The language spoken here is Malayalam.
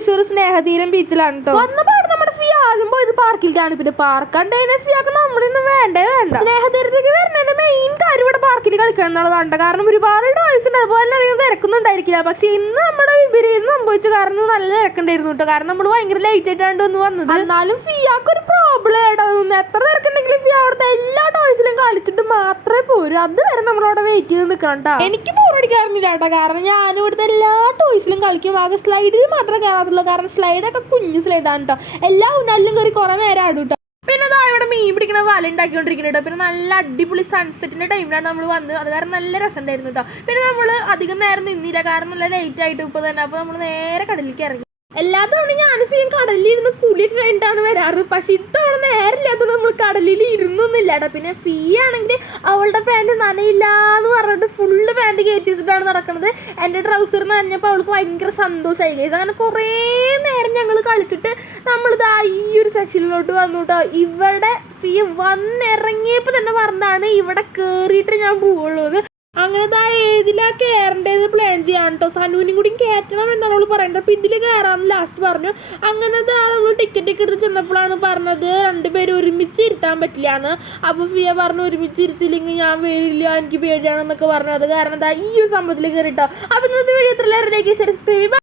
തൃശ്ശൂർ സ്നേഹതീരം ബീച്ചിലാണ് കേട്ടോ. വന്ന പാട് നമ്മുടെ ഫിയ ആദ്യം പോയത് പാർക്കിലേക്കാണ്. പിന്നെ പാർക്ക് കണ്ടതിന് ഫിയാക്ക് നമ്മളിന്ന് വേണ്ട സ്നേഹതീരത്തേക്ക് വരുന്നതിന്റെ മെയിൻ കാര്യം ഇവിടെ പാർക്കിൽ കളിക്കണം എന്നുള്ളതാണ്. കാരണം ഒരുപാട് ടോയ്സ് ഉണ്ട്, അതുപോലെ അധികം തിരക്കൊന്നുണ്ടായിരിക്കില്ല. പക്ഷെ ഇന്ന് നമ്മുടെ വിപരീതം സംഭവിച്ച കാരണം നല്ല തിരക്കുണ്ടായിരുന്നു കേട്ടോ. കാരണം നമ്മൾ ഭയങ്കര ലേറ്റ് ആയിട്ടാണ് ഒന്ന് വന്നത്. എന്നാലും ഫിയാക്ക് ഒരു പ്രോബ്ലം ആയിട്ടോ. എത്ര തിരക്കുണ്ടെങ്കിലും ഫിയ അവിടുത്തെ എല്ലാ ടോയ്സിലും കളിച്ചിട്ട് മാത്രമേ പോരൂ. അതുവരെ നമ്മളവിടെ വെയിറ്റ് ചെയ്ത് നിൽക്കണം കേട്ടോ. എനിക്ക് ബോറടിക്കാറുന്നില്ല കേട്ടോ, കാരണം ഞാൻ ഇവിടുത്തെ എല്ലാ ടോയ്സിലും കളിക്കും. ആകെ സ്ലൈഡിൽ മാത്രമേ കയറാത്തുള്ളൂ. കാരണം സ്ലൈഡൊക്കെ കുഞ്ഞു സ്ലൈഡാണ് കേട്ടോ. എല്ലാ ഊഞ്ഞാലിലും കയറി കുറെ നേരം ആടും കേട്ടോ. പിന്നെ അതാ ഇവിടെ മീൻ പിടിക്കുന്ന വല ഉണ്ടാക്കിക്കൊണ്ടിരിക്കുന്നുണ്ട്. പിന്നെ നല്ല അടിപൊളി സൺസെറ്റിന്റെ ടൈമിലാണ് നമ്മൾ വന്നത്. അത് കാരണം നല്ല രസം ഉണ്ടായിരുന്നു കേട്ടോ. പിന്നെ നമ്മൾ അധികം നേരം നിന്നില്ല, കാരണം നല്ല ലേറ്റ് ആയിട്ട് ഇപ്പോൾ തന്നെ. അപ്പോൾ നമ്മൾ നേരെ കടലിലേക്ക് ഇറങ്ങി. എല്ലാ തവണ ഞാൻ ഫിയും കടലിലിരുന്ന് കുളിയൊക്കെ കഴിഞ്ഞിട്ടാണ് വരാറ്. പക്ഷെ ഇത്തവണ നേരില്ലാത്തതുകൊണ്ട് നമ്മൾ കടലിൽ ഇരുന്നൊന്നുമില്ല കേട്ടോ. പിന്നെ ഫീ ആണെങ്കിൽ അവളുടെ പാൻറ് നനയില്ലാന്ന് പറഞ്ഞിട്ട് ഫുള്ള് പാൻറ് കയറ്റി വെച്ചിട്ടാണ് നടക്കുന്നത്. എൻ്റെ ട്രൗസർ നനഞ്ഞപ്പോൾ അവൾക്ക് ഭയങ്കര സന്തോഷമായി ഗൈസ്. അങ്ങനെ കുറേ നേരം ഞങ്ങൾ കളിച്ചിട്ട് നമ്മളിതാ ഈ ഒരു സെക്ഷനിലോട്ട് വന്നു കേട്ടോ. ഇവിടെ ഫീ വന്നിറങ്ങിയപ്പോൾ തന്നെ പറഞ്ഞതാണ് ഇവിടെ കയറിയിട്ട് ഞാൻ പോവുള്ളൂ എന്ന്. അങ്ങനെ ദാ ഏതിലാ കയറേണ്ടത് പ്ലാൻ ചെയ്യാൻ കേട്ടോ. സനൂനും കൂടി കയറ്റണം എന്നാണ് അവൾ പറയേണ്ടത്. അപ്പോൾ ഇതിൽ കയറാമെന്ന് ലാസ്റ്റ് പറഞ്ഞു. അങ്ങനെ ദാ നമ്മൾ ടിക്കറ്റ് ഒക്കെ എടുത്ത് ചെന്നപ്പോഴാണ് പറഞ്ഞത് രണ്ടുപേരും ഒരുമിച്ച് ഇരുത്താൻ പറ്റില്ല എന്ന്. അപ്പോൾ ഫിയ പറഞ്ഞു ഒരുമിച്ച് ഇരുത്തില്ലെങ്കിൽ ഞാൻ വരില്ല, എനിക്ക് പേടിയാണെന്നൊക്കെ പറഞ്ഞു. അത് കാരണം ദാ ഈ ഒരു സംഭവത്തിൽ കയറിട്ടോ. അപ്പോൾ ഇന്നത്തെ വീഡിയോ ഇത്രയും സബ്സ്ക്രൈബ്